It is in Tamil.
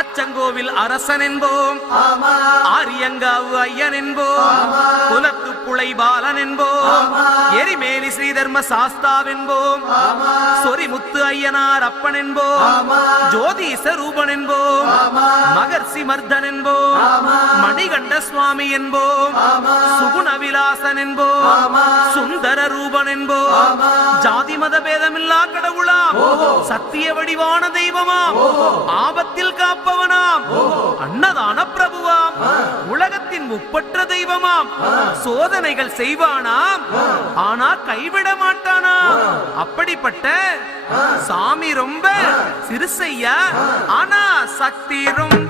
அச்சங்கோவில் அரசன் என்போம், ஆரியங்காவு ஐயன் என்போம், குலத்து புலை பாலன் என்போம், எரிமேலி ஸ்ரீதர்ம சாஸ்தாவென்போம், சொரிமுத்து ஐயனார் அப்பன் என்போம், ஜோதிச ரூபன் என்போம், மகர்ஷி மர்தன் என்போம், மணிகண்ட சுவாமி என்போம், சுகுண விலாசன் என்போம், சுந்தர ரூபன் என்போம், ஜாதி மத பேதமில்லா கடவுளாம், சத்திய வடிவான தெய்வமாம், ஆபத்தில் காப்பவனாம், அன்னதான பிரபுவாம், உலகத்தின் முப்பற்ற தெய்வமாம், சோதனைகள் செய்வானாம் ஆனா கைவிட மாட்டானாம். அப்படிப்பட்ட சாமி ரொம்ப சிறுசையா, ஆனா சக்தி ரொம்ப